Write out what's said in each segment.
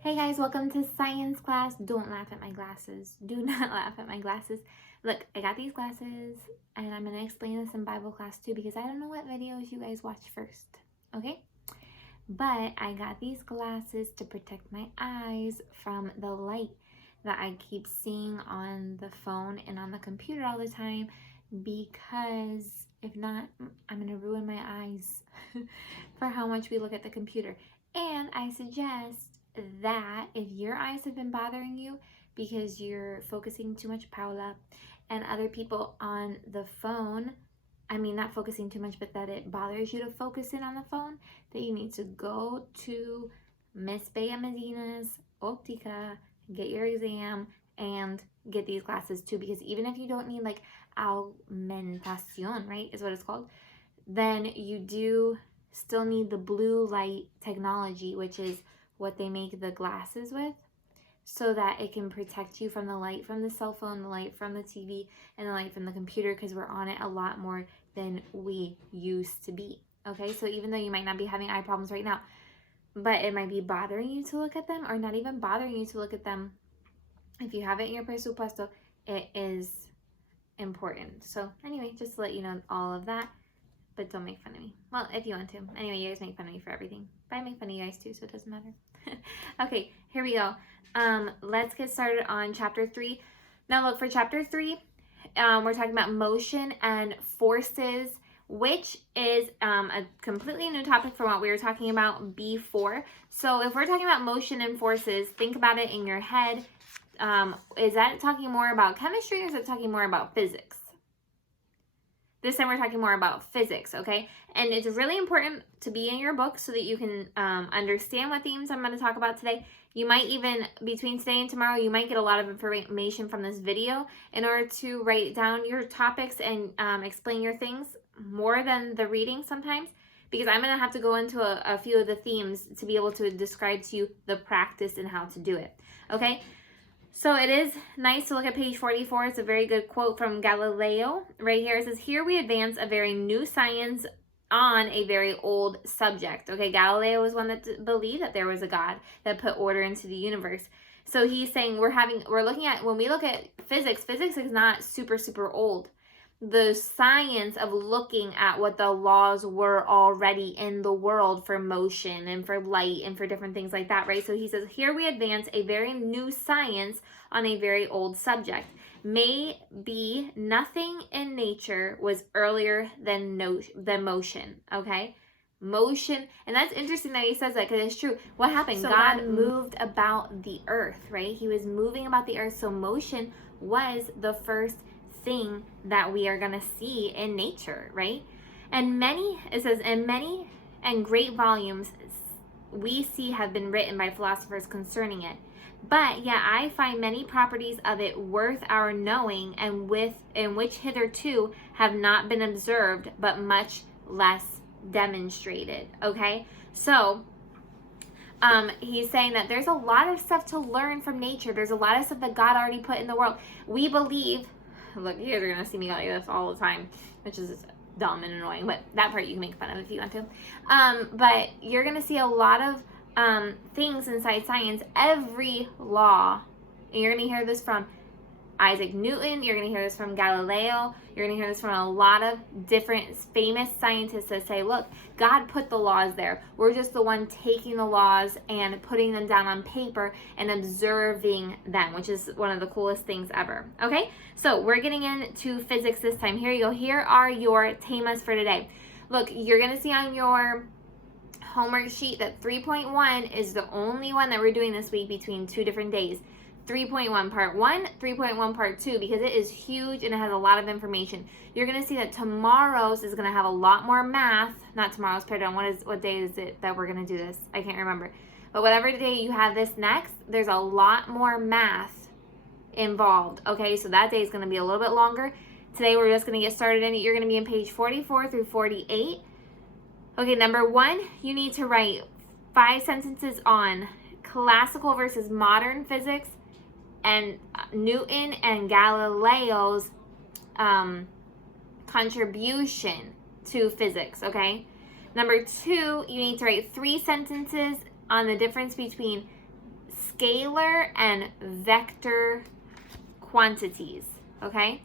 Hey guys, welcome to science class. Don't laugh at my glasses. Do not laugh at my glasses. Look, I got these glasses and I'm going to explain this in Bible class too because I don't know what videos you guys watch first, okay? But I got these glasses to protect my eyes from the light that I keep seeing on the phone and on the computer all the time because if not, I'm going to ruin my eyes for how much we look at the computer. And I suggest that if your eyes have been bothering you because you're focusing too much, Paula, and other people on the phone, not focusing too much, but that it bothers you to focus in on the phone, that you need to go to Miss Bea Medina's Optica, get your exam, and get these glasses too. Because even if you don't need like augmentación, right, is what it's called, then you do still need the blue light technology, which is what they make the glasses with, so that it can protect you from the light from the cell phone, the light from the TV, and the light from the computer, because we're on it a lot more than we used to be. Okay, so even though you might not be having eye problems right now, but it might be bothering you to look at them, or not even bothering you to look at them, if you have it in your presupuesto, it is important. So anyway, just to let you know all of that. But don't make fun of me. Well, if you want to. Anyway, you guys make fun of me for everything. But I make fun of you guys too, so it doesn't matter. Okay, here we go. Let's get started on chapter 3. Now look, for chapter 3, we're talking about motion and forces, which is a completely new topic from what we were talking about before. So if we're talking about motion and forces, think about it in your head. Is that talking more about chemistry, or is it talking more about physics? This time we're talking more about physics, okay? And it's really important to be in your book so that you can understand what themes I'm going to talk about today. You might even, between today and tomorrow, you might get a lot of information from this video in order to write down your topics and explain your things more than the reading sometimes, because I'm going to have to go into a few of the themes to be able to describe to you the practice and how to do it, okay? So it is nice to look at page 44. It's a very good quote from Galileo right here. It says, "Here we advance a very new science on a very old subject." Okay, Galileo was one that believed that there was a God that put order into the universe. So he's saying we're looking at, when we look at physics is not super old. The science of looking at what the laws were already in the world for motion and for light and for different things like that, right? So he says, here we advance a very new science on a very old subject. Maybe nothing in nature was earlier than motion, okay? Motion, and that's interesting that he says that, because it's true. What happened? So God moved about the earth, right? He was moving about the earth, so motion was the first thing that we are going to see in nature, right? And many, it says, and many and great volumes we see have been written by philosophers concerning it. But yet I find many properties of it worth our knowing, and which hitherto have not been observed, but much less demonstrated. Okay, so he's saying that there's a lot of stuff to learn from nature. There's a lot of stuff that God already put in the world. We believe, look, you guys are gonna see me like this all the time, which is dumb and annoying, but that part you can make fun of if you want to. But you're gonna see a lot of things inside science, every law, and you're gonna hear this from Isaac Newton, you're going to hear this from Galileo, you're going to hear this from a lot of different famous scientists that say, look, God put the laws there. We're just the one taking the laws and putting them down on paper and observing them, which is one of the coolest things ever. Okay, so we're getting into physics this time. Here you go. Here are your temas for today. Look, you're going to see on your homework sheet that 3.1 is the only one that we're doing this week between 2 different days. 3.1 part 1, 3.1 part 2, because it is huge and it has a lot of information. You're going to see that tomorrow's is going to have a lot more math. Not tomorrow's, pardon. What day is it that we're going to do this? I can't remember. But whatever day you have this next, there's a lot more math involved. Okay, so that day is going to be a little bit longer. Today we're just going to get started in it. You're going to be in page 44 through 48. Okay, number 1, you need to write 5 sentences on classical versus modern physics, and Newton and Galileo's contribution to physics, okay? Number 2, you need to write 3 sentences on the difference between scalar and vector quantities, okay?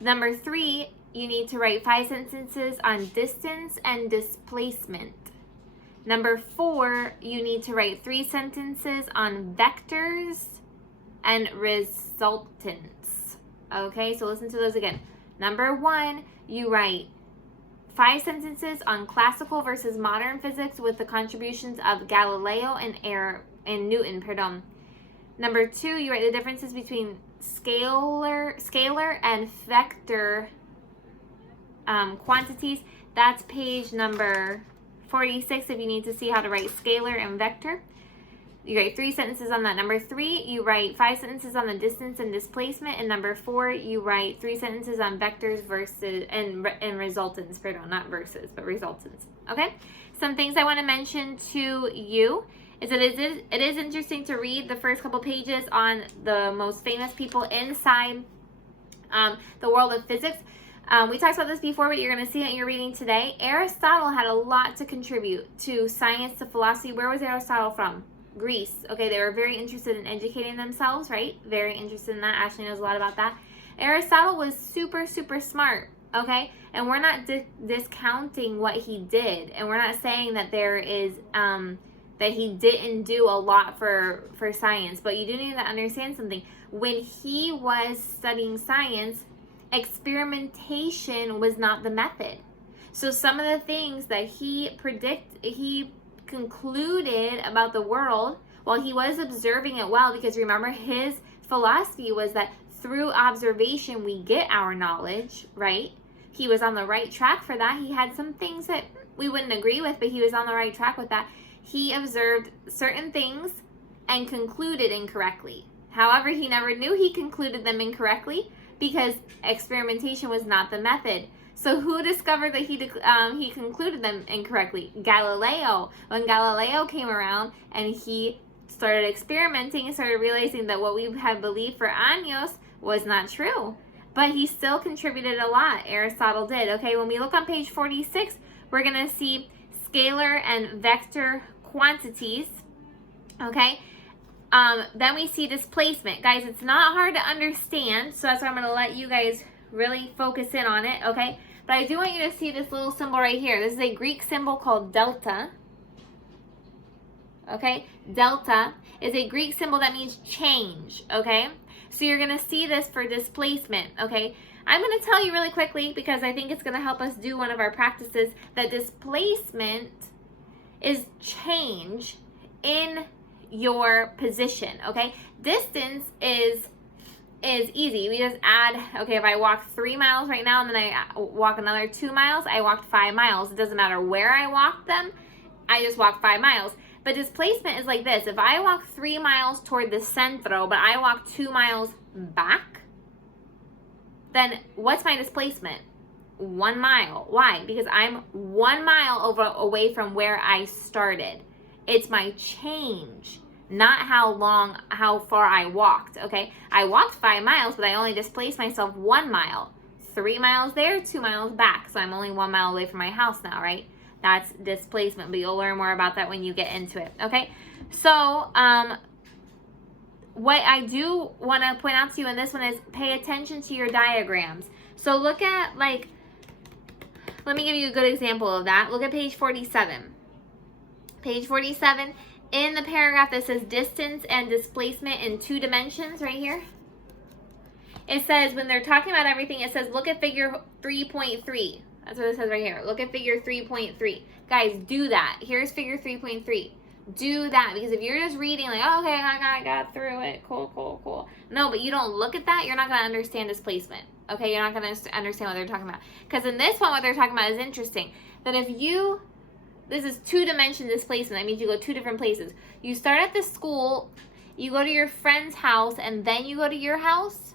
Number 3, you need to write 5 sentences on distance and displacement. Number 4, you need to write 3 sentences on vectors and resultants. Okay, so listen to those again. Number 1, you write 5 sentences on classical versus modern physics with the contributions of Galileo and Newton. Number 2, you write the differences between scalar and vector quantities. That's page number 46 if you need to see how to write scalar and vector. You write 3 sentences on that. Number 3, you write 5 sentences on the distance and displacement. And number 4, you write 3 sentences on vectors versus and resultants. Not versus, but resultants. Okay? Some things I want to mention to you is that it is interesting to read the first couple pages on the most famous people inside the world of physics. We talked about this before, but you're going to see it in your reading today. Aristotle had a lot to contribute to science, to philosophy. Where was Aristotle from? Greece. Okay, they were very interested in educating themselves, right? Very interested in that. Ashley knows a lot about that. Aristotle was super, super smart, okay? And we're not discounting what he did. And we're not saying that there is, that he didn't do a lot for science. But you do need to understand something. When he was studying science, experimentation was not the method. So some of the things that he concluded about the world while he was observing it well, because remember his philosophy was that through observation we get our knowledge, right? He was on the right track for that. He had some things that we wouldn't agree with, but he was on the right track with that. He observed certain things and concluded incorrectly. However, he never knew he concluded them incorrectly because experimentation was not the method. So who discovered that he concluded them incorrectly? Galileo. When Galileo came around and he started experimenting and started realizing that what we had believed for años was not true. But he still contributed a lot. Aristotle did. Okay, when we look on page 46, we're going to see scalar and vector quantities. Okay. Then we see displacement. Guys, it's not hard to understand, so that's why I'm going to let you guys really focus in on it, okay? But I do want you to see this little symbol right here. This is a Greek symbol called delta, okay? Delta is a Greek symbol that means change, okay? So you're going to see this for displacement, okay? I'm going to tell you really quickly, because I think it's going to help us do one of our practices, that displacement is change in your position, okay? Distance is easy. We just add, okay, if I walk 3 miles right now and then I walk another 2 miles, I walked 5 miles. It doesn't matter where I walk them, I just walk 5 miles. But displacement is like this. If I walk 3 miles toward the centro, but I walk 2 miles back, then what's my displacement? 1 mile. Why? Because I'm 1 mile away from where I started. It's my change, not how far I walked, okay? I walked 5 miles, but I only displaced myself 1 mile. 3 miles there, 2 miles back. So I'm only 1 mile away from my house now, right? That's displacement, but you'll learn more about that when you get into it, okay? So, what I do want to point out to you in this one is pay attention to your diagrams. So look at, like, let me give you a good example of that. Look at page 47. Page 47, in the paragraph that says distance and displacement in 2 dimensions right here, it says, when they're talking about everything, it says, look at figure 3.3. That's what it says right here. Look at figure 3.3. Guys, do that. Here's figure 3.3. Do that, because if you're just reading like, oh, okay, I got through it. Cool. No, but you don't look at that, you're not going to understand displacement. Okay, you're not going to understand what they're talking about. Because in this one, what they're talking about is interesting. That if you... This is 2-dimension displacement. That means you go 2 different places. You start at the school, you go to your friend's house, and then you go to your house.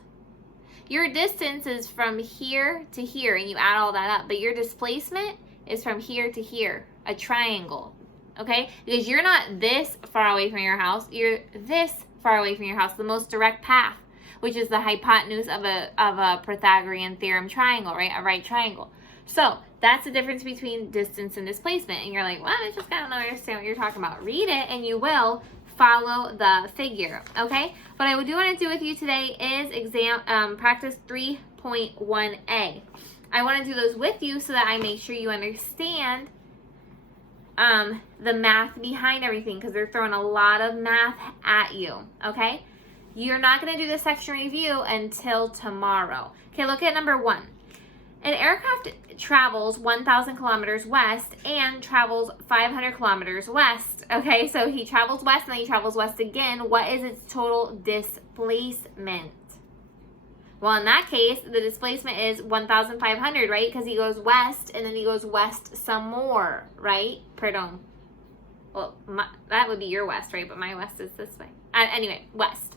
Your distance is from here to here, and you add all that up. But your displacement is from here to here, a triangle. Okay? Because you're not this far away from your house. You're this far away from your house, the most direct path, which is the hypotenuse of a Pythagorean theorem triangle, right? A right triangle. So that's the difference between distance and displacement. And you're like, well, I just gotta understand what you're talking about. Read it and you will follow the figure, okay? What I do want to do with you today is practice 3.1a. I want to do those with you so that I make sure you understand the math behind everything, because they're throwing a lot of math at you, okay? You're not going to do the section review until tomorrow. Okay, look at number 1. An aircraft travels 1,000 kilometers west and travels 500 kilometers west. Okay, so he travels west and then he travels west again. What is its total displacement? Well, in that case, the displacement is 1,500, right? Because he goes west and then he goes west some more, right? Pardon. Well, that would be your west, right? But my west is this way. Anyway, west.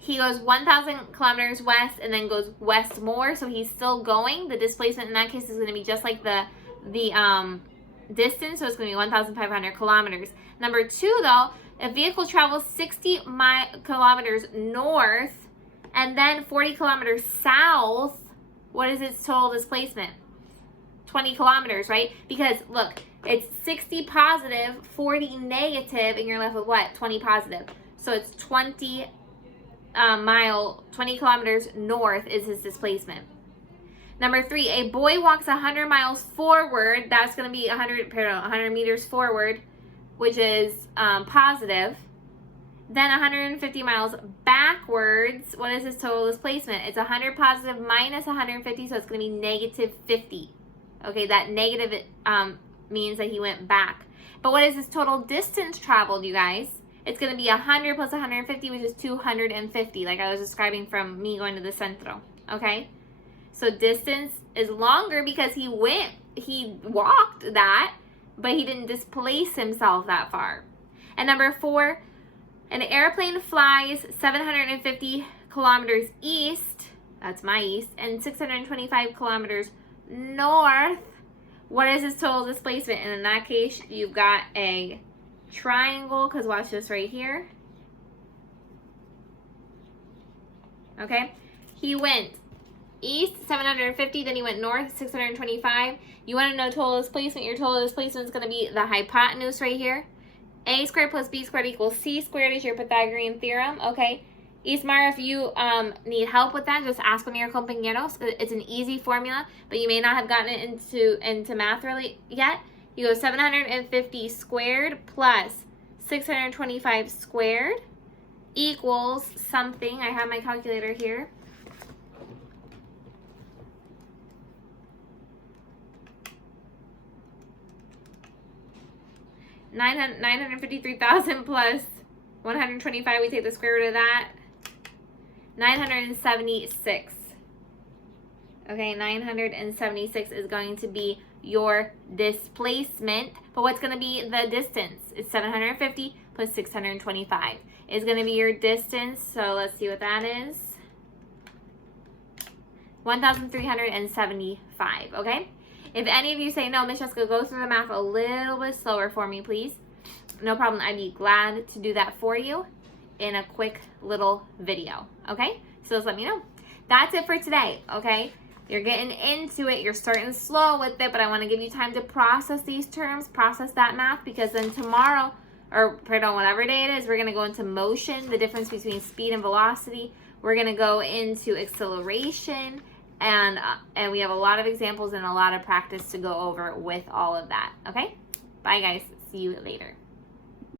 He goes 1,000 kilometers west and then goes west more, so he's still going. The displacement in that case is going to be just like the distance, so it's going to be 1,500 kilometers. Number 2, though, a vehicle travels 60 kilometers north and then 40 kilometers south. What is its total displacement? 20 kilometers, right? Because, look, it's 60 positive, 40 negative, and you're left with what? 20 positive. So it's 20 kilometers north is his displacement. Number 3, a boy walks 100 miles forward. That's going to be 100 meters forward, which is positive. Then 150 miles backwards. What is his total displacement? It's 100 positive minus 150, so it's going to be negative 50. Okay, that negative means that he went back. But what is his total distance traveled, you guys? It's going to be 100 plus 150, which is 250, like I was describing from me going to the centro, okay? So distance is longer because he walked that, but he didn't displace himself that far. And number 4, an airplane flies 750 kilometers east, that's my east, and 625 kilometers north. What is his total displacement? And in that case, you've got a triangle, because watch this right here. Okay, he went east 750, then he went north 625. You want to know total displacement? Your total displacement is going to be the hypotenuse right here. A squared plus B squared equals C squared is your Pythagorean theorem. Okay, Ismar, if you need help with that, just ask one of your compañeros. It's an easy formula, but you may not have gotten it into math really yet. You go 750 squared plus 625 squared equals something. I have my calculator here. $953,000 plus 125. We take the square root of that. 976. Okay, 976 is going to be your displacement. But what's going to be the distance? It's 750 plus 625 is going to be your distance. So let's see what that is. 1,375, okay? If any of you say, no, Miss Jessica, go through the math a little bit slower for me, please. No problem. I'd be glad to do that for you in a quick little video, okay? So just let me know. That's it for today, okay? You're getting into it. You're starting slow with it, but I want to give you time to process these terms, process that math, because then tomorrow, or pardon, whatever day it is, we're going to go into motion, the difference between speed and velocity. We're going to go into acceleration, and we have a lot of examples and a lot of practice to go over with all of that, okay? Bye, guys. See you later.